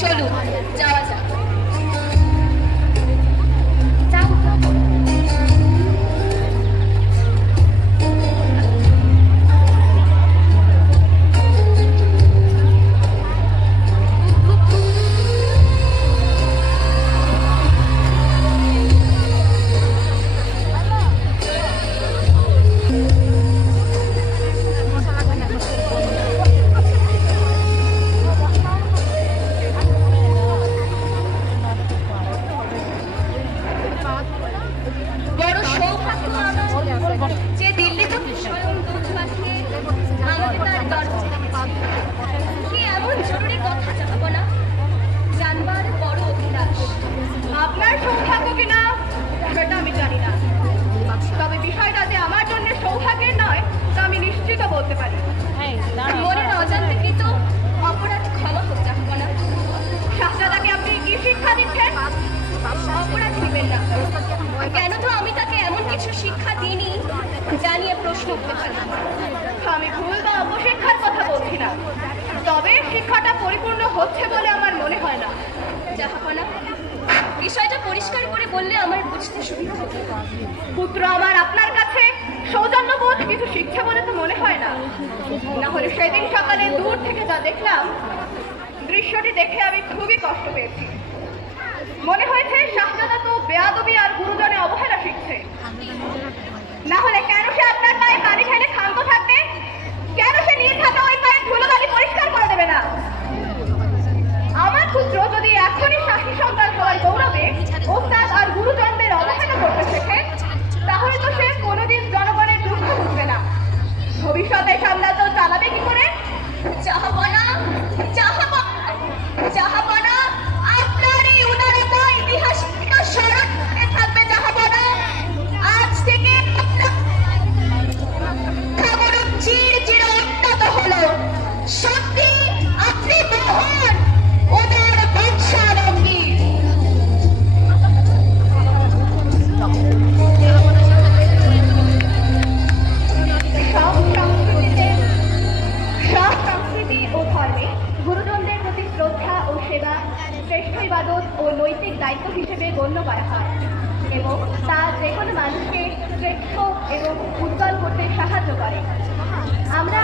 চলুন যাওয়া যাক। যে দিল্লি থেকে স্বয়ং দুধ পাঠিয়ে আমাকে তার দরজায় কি এমন জরুরি কথা জানাবো না, জানবার বড় অভিলাষ। আপনার সৌভাগ্য কিনা সেটা আমি জানি না, তবে বিষয়টা যে আমার জন্য সৌভাগ্যের নয় তা আমি নিশ্চিত বলতে পারি। মনের অজান্তে কৃত অপরাধ ক্ষমা হোক জানবো না। শাহজাদাকে আপনি কি শিক্ষা দিচ্ছেন? অপরাধ দিবেন না। কেন তো আমি তাকে এমন কিছু শিক্ষা দিইনি জানিয়ে প্রশ্ন উঠতে পারে। আমি ভুল বা অপশিক্ষার কথা বলছি না, তবে শিক্ষাটা পরিপূর্ণ হচ্ছে বলে আমার মনে হয় না। জাহাপনা, বিষয়টা পরিষ্কার করে বললে আমার বুঝতে সুবিধা হবে। পুত্র আমার আপনার কাছে সৌজন্যবোধ কিছু শিক্ষা বলে তো মনে হয় না। না হলে সেদিন সকালে দূর থেকে যা দেখলাম, দৃশ্যটি দেখে আমি খুবই কষ্ট পেয়েছি। মনে হয়েছে শাহজাদা তো বেয়াদবি আর গুরুজনে অবহেলা শিখছে। না হলে কেন সে আপনার পায়ে পানি ঢেলে ক্ষান্ত থাকবে? কেন সে নিয়ে থাকা ওই পায়ে ধুলোবালি পরিষ্কার করে দেবে না? আমার পুত্র যদি এখনই শাহী সন্তান হওয়ার গৌরবে ওস্তাদ আর গুরুজনদের অবহেলা করতে শেখে, তাহলে তো সে কোনোদিন জনগণের দুঃখ বুঝবে না। ভবিষ্যতে সামলাতে চালাবে কি করে? জাহাপনা, জাহাপনা, জাহাপনা, আপনার এই উদারতা ইতিহাস স্মরণ করে থাকবে জাহাপনা। আজ থেকে খবর চির চির উন্নত হলো। সত্যি আপনি মহান উদার বংশাবলী। সব সংস্কৃতি ও ধর্মে গুরুজনদের প্রতি শ্রদ্ধা ও সেবা শ্রেষ্ঠ ইবাদত ও নৈতিক দায়িত্ব হিসেবে গণ্য করা হয় এবং তা যে কোনো মানুষকে শ্রেষ্ঠ এবং উজ্জ্বল করতে সাহায্য করে। আমরা